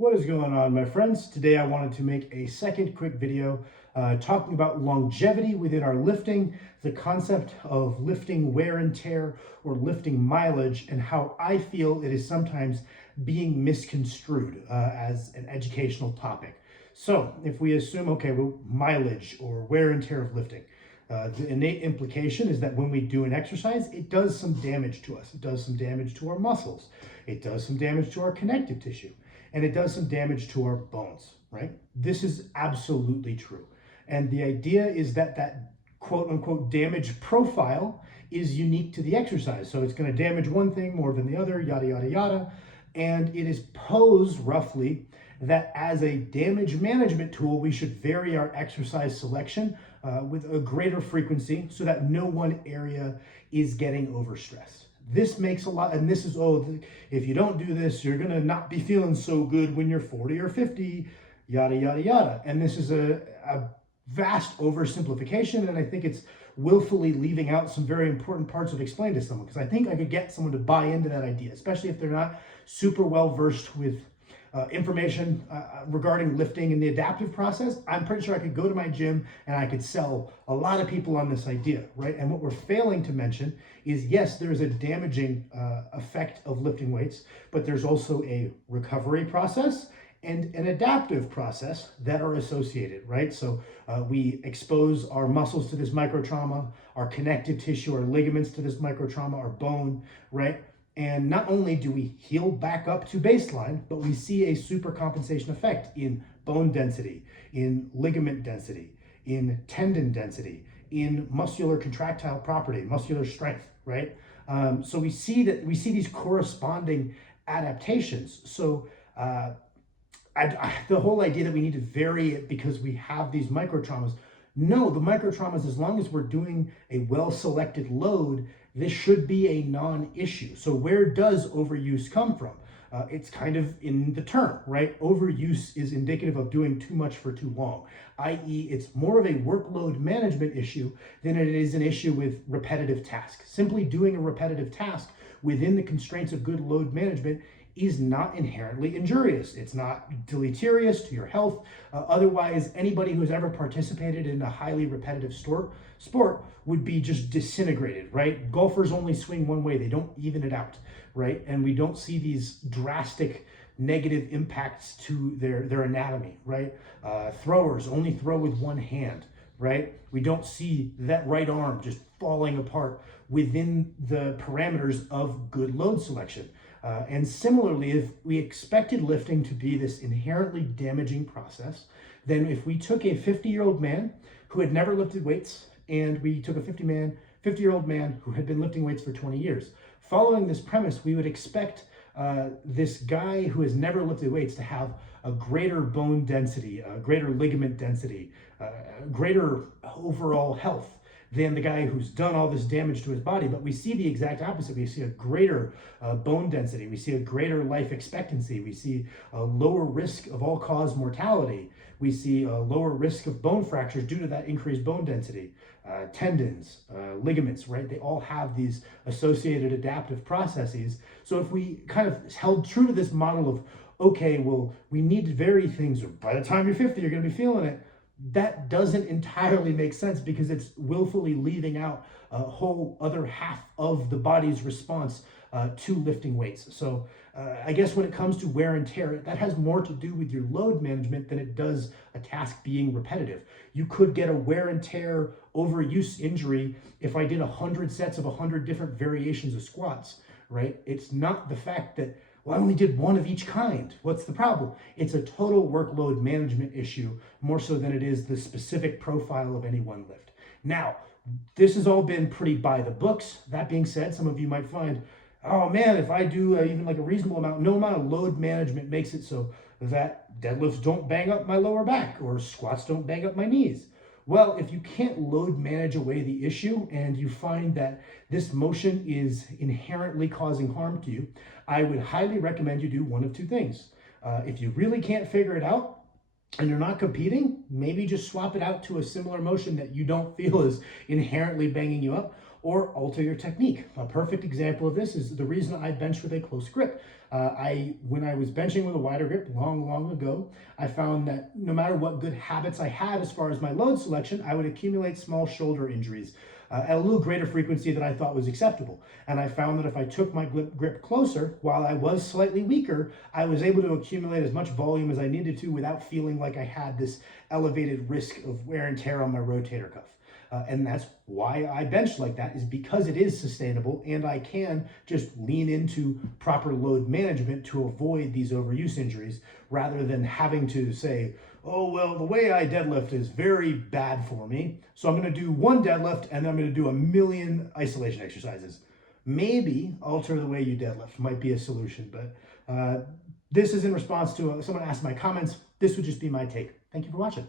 What is going on, my friends? Today I wanted to make a second quick video talking about longevity within our lifting, the concept of lifting wear and tear or lifting mileage, and how I feel it is sometimes being misconstrued as an educational topic. So if we assume, okay, well, mileage or wear and tear of lifting, the innate implication is that when we do an exercise, it does some damage to us. It does some damage to our muscles. It does some damage to our connective tissue. And it does some damage to our bones, right? This is absolutely true. And the idea is that that quote unquote damage profile is unique to the exercise. So it's going to damage one thing more than the other, yada, yada, yada. And it is posed roughly that as a damage management tool, we should vary our exercise selection with a greater frequency so that no one area is getting overstressed. This makes a lot, and this is, if you don't do this, you're gonna not be feeling so good when you're 40 or 50, yada, yada, yada. And this is a vast oversimplification, and I think it's willfully leaving out some very important parts of explain to someone, because I think I could get someone to buy into that idea, especially if they're not super well versed with information regarding lifting and the adaptive process. I'm pretty sure I could go to my gym and I could sell a lot of people on this idea, right? And what we're failing to mention is, yes, there's a damaging effect of lifting weights, but there's also a recovery process and an adaptive process that are associated, right? So we expose our muscles to this micro trauma, our connective tissue, our ligaments to this micro trauma, our bone, right? And not only do we heal back up to baseline, but we see a supercompensation effect in bone density, in ligament density, in tendon density, in muscular contractile property, muscular strength, right? So we see these corresponding adaptations. So the whole idea that we need to vary it because we have these micro traumas. No, the micro traumas, as long as we're doing a well-selected load, this should be a non-issue. So where does overuse come from? It's kind of in the term, right? Overuse is indicative of doing too much for too long, i.e. it's more of a workload management issue than it is an issue with repetitive tasks. Simply doing a repetitive task within the constraints of good load management is not inherently injurious. It's not deleterious to your health. Otherwise, anybody who's ever participated in a highly repetitive sport would be just disintegrated, right? Golfers only swing one way. They don't even it out, right? And we don't see these drastic negative impacts to their anatomy, right? Throwers only throw with one hand, right? We don't see that right arm just falling apart within the parameters of good load selection. And similarly, if we expected lifting to be this inherently damaging process, then if we took a 50-year-old man who had never lifted weights, and we took a 50-year-old man who had been lifting weights for 20 years, following this premise, we would expect this guy who has never lifted weights to have a greater bone density, a greater ligament density, greater overall health than the guy who's done all this damage to his body. But we see the exact opposite. We see a greater bone density. We see a greater life expectancy. We see a lower risk of all-cause mortality. We see a lower risk of bone fractures due to that increased bone density. Tendons, ligaments, right? They all have these associated adaptive processes. So if we kind of held true to this model of, okay, well, we need to vary things, or by the time you're 50, you're going to be feeling it, that doesn't entirely make sense, because it's willfully leaving out a whole other half of the body's response to lifting weights. So I guess when it comes to wear and tear, that has more to do with your load management than it does a task being repetitive. You could get a wear and tear overuse injury if I did 100 sets of 100 different variations of squats, right? It's not the fact that, well, I only did one of each kind. What's the problem? It's a total workload management issue, more so than it is the specific profile of any one lift. Now, this has all been pretty by the books. That being said, some of you might find, oh man, if I do even like a reasonable amount, no amount of load management makes it so that deadlifts don't bang up my lower back or squats don't bang up my knees. Well, if you can't load manage away the issue and you find that this motion is inherently causing harm to you, I would highly recommend you do one of two things. If you really can't figure it out and you're not competing, maybe just swap it out to a similar motion that you don't feel is inherently banging you up, or alter your technique. A perfect example of this is the reason I bench with a close grip. When I was benching with a wider grip long ago, I found that no matter what good habits I had as far as my load selection, I would accumulate small shoulder injuries at a little greater frequency than I thought was acceptable. And I found that if I took my grip closer, while I was slightly weaker, I was able to accumulate as much volume as I needed to without feeling like I had this elevated risk of wear and tear on my rotator cuff. And that's why I bench like that, is because it is sustainable and I can just lean into proper load management to avoid these overuse injuries, rather than having to say, oh, well, the way I deadlift is very bad for me, so I'm going to do one deadlift and then I'm going to do a million isolation exercises. Maybe alter the way you deadlift might be a solution, but this is in response to someone asked my comments. This would just be my take. Thank you for watching.